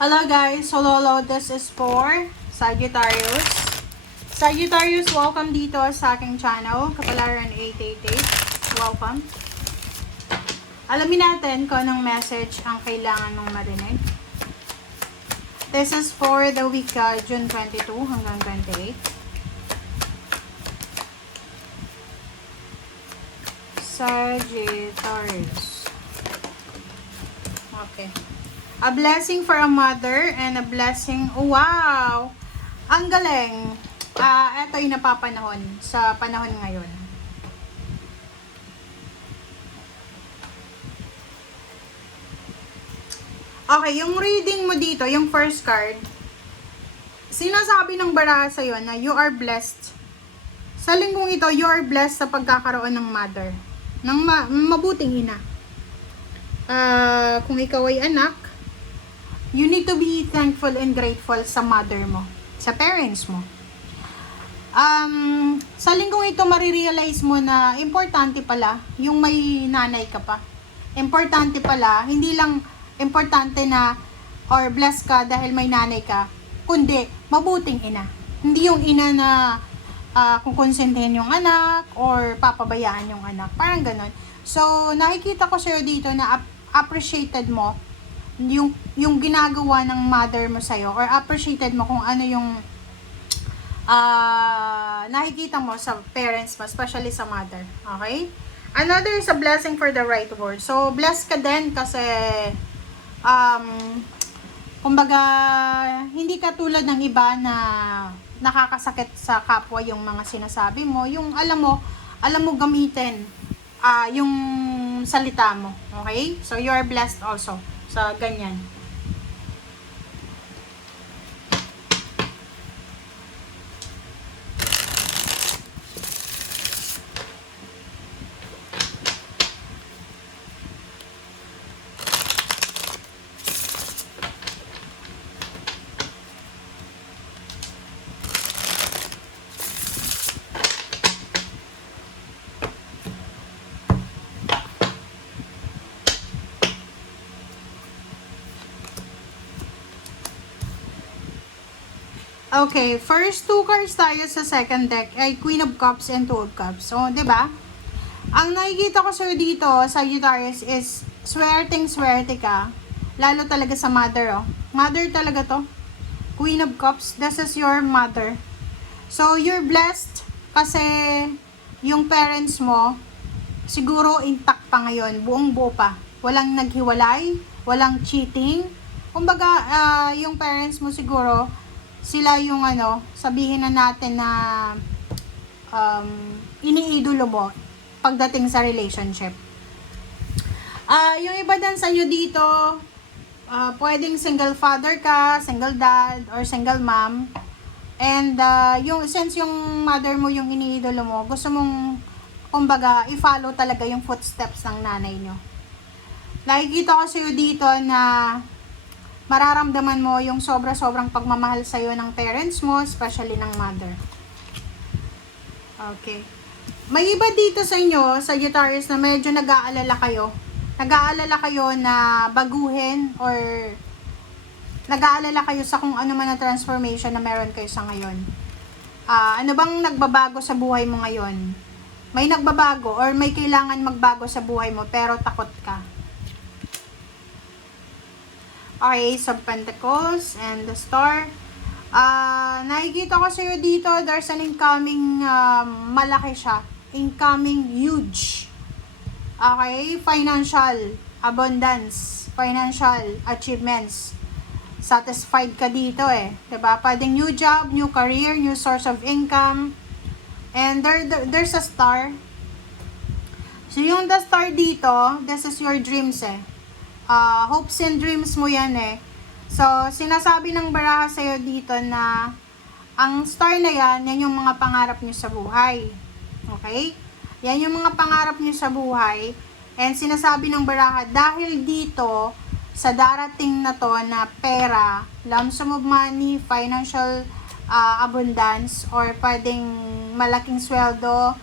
Hello guys, hello, this is for Sagittarius. Sagittarius, welcome dito sa aking channel, Kapalaran 888. Welcome. Alamin natin kung anong message ang kailangan mong marinig. This is for the week June 22 hanggang 28. Sagittarius. Okay. A blessing for a mother and a blessing. Oh, wow! Ang galing. Ito yung napapanahon sa panahon ngayon. Okay, yung reading mo dito, yung first card, sinasabi ng baraha sa'yo na you are blessed. Sa linggong ito, you are blessed sa pagkakaroon ng mother. Ng mabuting ina. Kung ikaw ay anak, you need to be thankful and grateful sa mother mo, sa parents mo. Sa linggong ito, marirealize mo na importante pala yung may nanay ka pa. Importante pala, hindi lang importante na or blessed ka dahil may nanay ka, kundi mabuting ina. Hindi yung ina na kukonsentehin yung anak or papabayaan yung anak. Parang ganun. So, nakikita ko sa'yo dito na appreciated mo yung ginagawa ng mother mo sa'yo, or appreciated mo kung ano yung nakikita mo sa parents mo, especially sa mother. Okay? Another is a blessing for the right word. So, blessed ka din kasi kumbaga, hindi ka tulad ng iba na nakakasakit sa kapwa yung mga sinasabi mo. Yung alam mo gamitin yung salita mo. Okay? So, you are blessed also sa ganyan. Okay, first two cards tayo sa second deck ay Queen of Cups and Two of Cups. So, 'di ba? Ang nakikita ko sir dito, Sagittarius, is swerte ka. Lalo talaga sa mother, oh. Mother talaga 'to. Queen of Cups, this is your mother. So, you're blessed kasi yung parents mo siguro intact pa ngayon, buong-buo pa. Walang naghiwalay, walang cheating. Kumbaga, yung parents mo siguro sila yung sabihin na natin na iniidolo mo pagdating sa relationship. Yung iba din sa inyo dito, pwedeng single father ka, single dad, or single mom. And since yung mother mo yung iniidolo mo, gusto mong kumbaga i-follow talaga yung footsteps ng nanay nyo. Nakikita ko sa'yo dito na mararamdaman mo yung sobra-sobrang pagmamahal sa'yo ng parents mo, especially ng mother. Okay. May iba dito sa inyo, Sagittarius, na medyo nag-aalala kayo. Nag-aalala kayo na baguhin or nag-aalala kayo sa kung ano man na transformation na meron kayo sa ngayon. Ano bang nagbabago sa buhay mo ngayon? May nagbabago or may kailangan magbago sa buhay mo pero takot ka. Okay, Ace of Pentacles and the Star. Nakikita ko sa'yo dito, there's an incoming, malaki siya. Incoming huge. Okay, financial abundance, financial achievements. Satisfied ka dito diba? Pwedeng new job, new career, new source of income. And there's a star. So yung the star dito, this is your dreams hopes and dreams mo yan So, sinasabi ng baraha sa'yo dito na ang star na yan yung mga pangarap nyo sa buhay. Okay? Yan yung mga pangarap nyo sa buhay. And sinasabi ng baraha, dahil dito, sa darating na to na pera, lump sum of money, financial abundance, or pwedeng malaking sweldo,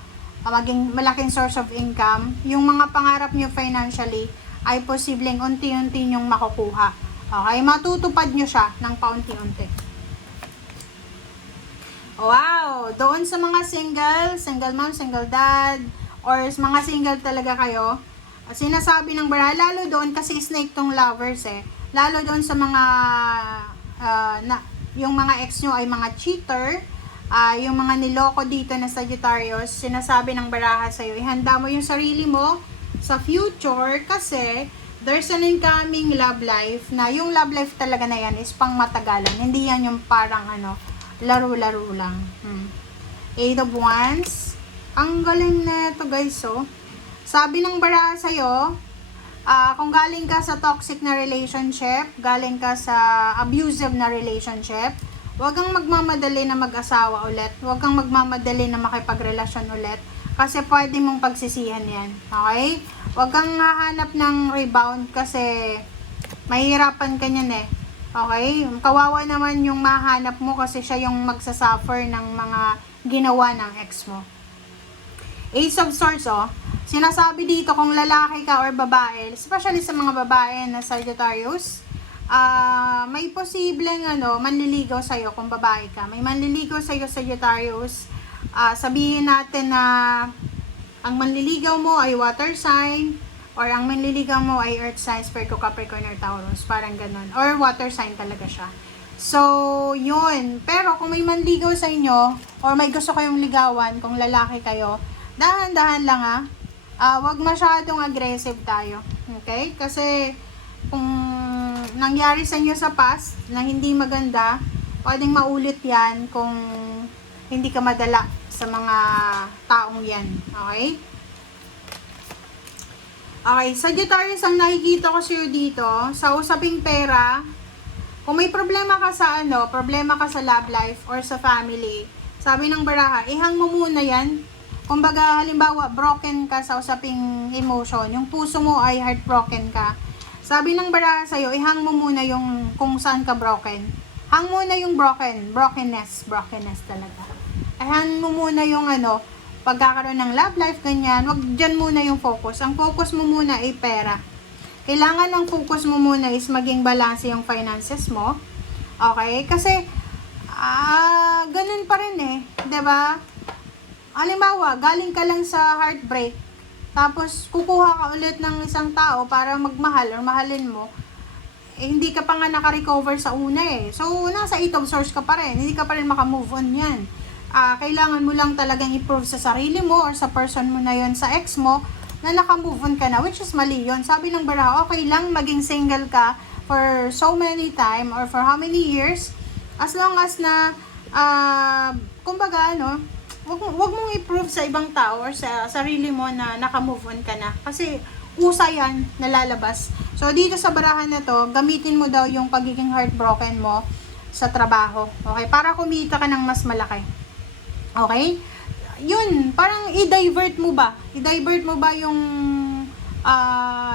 maging malaking source of income, yung mga pangarap nyo financially, ay posibleng unti-unti nyong makukuha. Okay, matutupad nyo siya ng paunti-unti. Wow! Doon sa mga single mom, single dad, or mga single talaga kayo, sinasabi ng bara, lalo doon kasi snake tong lovers lalo doon sa mga, yung mga ex nyo ay mga cheater, yung mga niloko dito na Sagittarius, sinasabi ng baraha sa'yo, ihanda mo yung sarili mo sa future kasi there's an incoming love life na yung love life talaga na yan is pang matagalan. Hindi yan yung parang laro-laro lang. Eight of Wands. Ang galing na ito guys, Sabi ng baraha sa'yo, kung galing ka sa toxic na relationship, galing ka sa abusive na relationship, huwag kang magmamadali na mag-asawa ulit. Huwag kang magmamadali na makipagrelasyon ulit. Kasi pwede mong pagsisihan yan. Okay? Huwag kang hahanap ng rebound kasi mahihirapan ka niyan Okay? Kawawa naman yung mahanap mo kasi siya yung magsasuffer ng mga ginawa ng ex mo. Ace of Swords, sinasabi dito kung lalaki ka or babae, especially sa mga babae na Sagittarius, may posibleng manliligaw sa'yo kung babae ka. May manliligaw sa'yo Sagittarius. Sabihin natin na ang manliligaw mo ay water sign or ang manliligaw mo ay earth sign, Virgo, Capricorn, or Taurus, parang ganun. Or water sign talaga siya. So, yun. Pero kung may manligaw sa inyo or may gusto kayong ligawan, kung lalaki kayo, dahan-dahan lang wag masyadong aggressive tayo. Okay? Kasi kung nangyari sa inyo sa past na hindi maganda, pwedeng maulit yan kung hindi ka madala sa mga taong yan. Okay? Okay, Sagittarius, ang nakikita ko sa'yo dito, sa usaping pera, kung may problema ka sa problema ka sa love life or sa family, sabi ng baraha, ihang mo muna yan. Kumbaga, halimbawa, broken ka sa usaping emotion, yung puso mo ay heartbroken ka. Sabi ng baraha sa'yo, ihang mo muna yung kung saan ka broken. Hang muna yung brokenness talaga. Hang mo muna yung pagkakaroon ng love life, ganyan. Wag dyan muna yung focus. Ang focus mo muna ay pera. Kailangan ng focus mo muna is maging balance yung finances mo. Okay? Kasi, ganun pa rin 'di ba? Halimbawa, galing ka lang sa heartbreak, tapos kukuha ka ulit ng isang tao para magmahal or mahalin mo, hindi ka pa nga naka-recover sa una So, nasa 8 of Swords ka pa rin. Hindi ka pa rin maka-move on yan. Kailangan mo lang talagang i-prove sa sarili mo or sa person mo na yon, sa ex mo, na naka-move on ka na, which is mali yun. Sabi ng baraha, okay lang maging single ka for so many time or for how many years, as long as na, kumbaga, wag mong i-prove sa ibang tao or sa sarili mo na naka-move on ka na. Kasi, usa yan, nalalabas. So, dito sa barahan na to, gamitin mo daw yung pagiging heartbroken mo sa trabaho. Okay? Para kumita ka ng mas malaki. Okay? Yun, parang i-divert mo ba? I-divert mo ba yung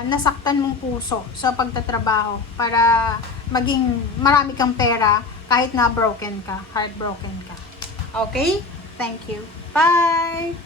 nasaktan mong puso sa pagtatrabaho para maging marami kang pera kahit na broken ka, heartbroken ka. Okay? Thank you. Bye!